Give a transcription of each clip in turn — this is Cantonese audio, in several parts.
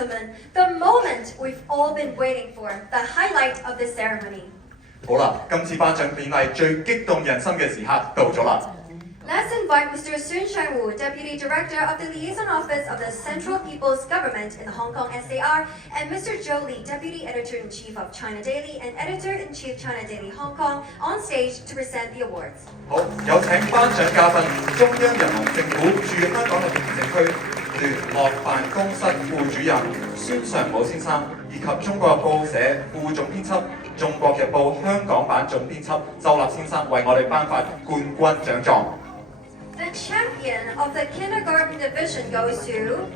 gentlemen, the moment we've all been waiting for, the highlight of the ceremony. 好啦，今次頒獎典禮最激動人心嘅時刻到咗啦！ Let's invite Mr. Sun Shang-woo, Deputy Director of the Liaison Office of the Central People's Government in the Hong Kong SAR, and Mr. Zhou Li, Deputy Editor-in-Chief of China Daily and Editor-in-Chief China Daily Hong Kong, on stage to present the awards. 好，有請頒獎嘉賓中央人民政府駐香港特別行政區聯絡辦公室副主任孫常武先生，以及中國日報社副總編輯、中國日報香港版總編輯周立先生為我哋頒發冠軍獎狀。 The champion of the kindergarten division goes to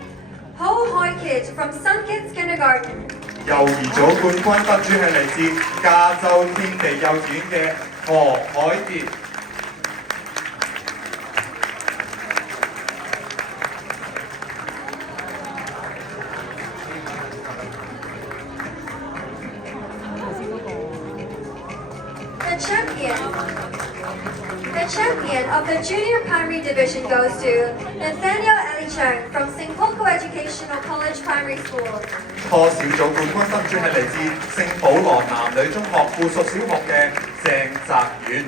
Ho Hoi Kid from Sun Kids Kindergarten. 幼兒組冠軍得主係嚟自加州天地幼稚園嘅何海傑。 The champion of the junior primary division goes to Nathaniel Ali Chang from St. Paul Co-Educational College Primary School. 初小組冠軍得主係嚟自聖保羅男女中學附屬小學嘅鄭澤遠。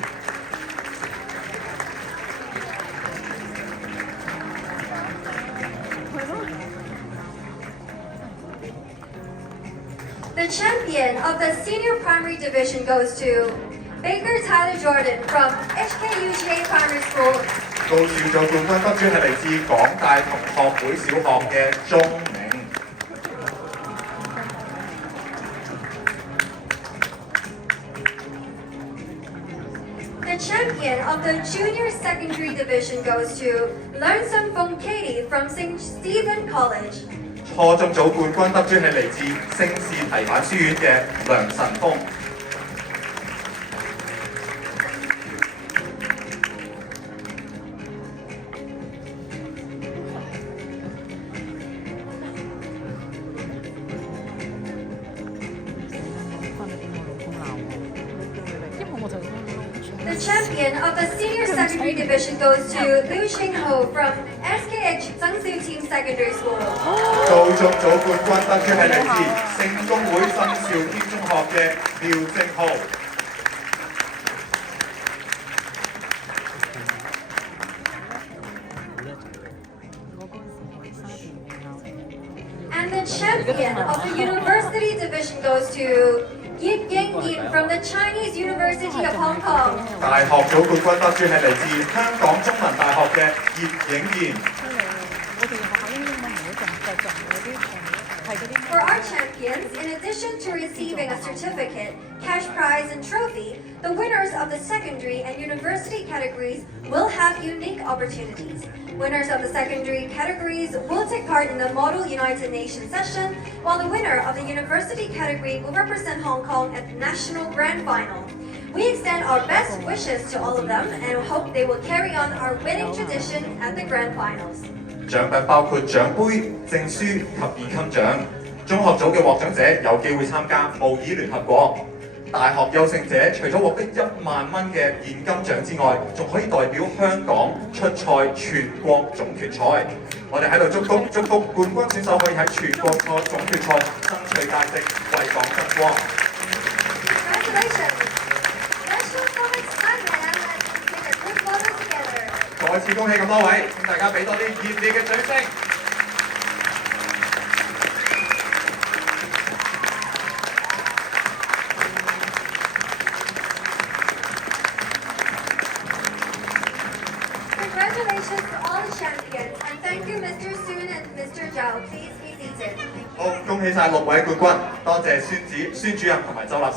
The champion of the senior primary division goes to Baker Tyler Jordan from HKUJ Primary School. 高小組冠軍得主係嚟自港大同學會小學嘅鐘明。 The champion of the junior secondary division goes to Learn Sun Fong Katie from St. Stephen College. 初中組冠軍得主係嚟自聖士提反書院嘅梁晨峰。 The champion of the senior secondary division goes to Liu Xingho from SKH Zhangsu Team Secondary School. 高中組冠軍得主係嚟自聖公會新兆天中學嘅廖正浩。 And the champion of the university division goes to Yip Yang Yin from the Chinese University of Hong Kong. 大學組冠軍得主係嚟自香港中文大學嘅葉影燕。 For our champions, in addition to receiving a certificate, cash prize, and trophy, the winners of the secondary and university categories will have unique opportunities. Winners of the secondary categories will take part in the Model United Nations session, while the winner of the university category will represent Hong Kong at the National Grand Final. We extend our best wishes to all of them and hope they will carry on our winning tradition at the Grand Finals. 獎品包括獎杯、證書及現金獎。中學組嘅獲獎者有機會參加模擬聯合國。大學優勝者除咗獲得10000蚊嘅現金獎之外，仲可以代表香港出賽全國總決賽。我哋喺度祝福冠軍選手可以喺全國總決賽爭取佳績，為港爭光。 Congratulations! Let's show some excitement and take a group photo together. 再次恭喜咁多位，請大家俾多啲熱烈嘅掌聲。 Congratulations to all the champions, and thank you, Mr. Sun and Mr. Zhao. Please be seated. 好，恭喜晒6位冠軍，多謝孫主任同埋周立先生。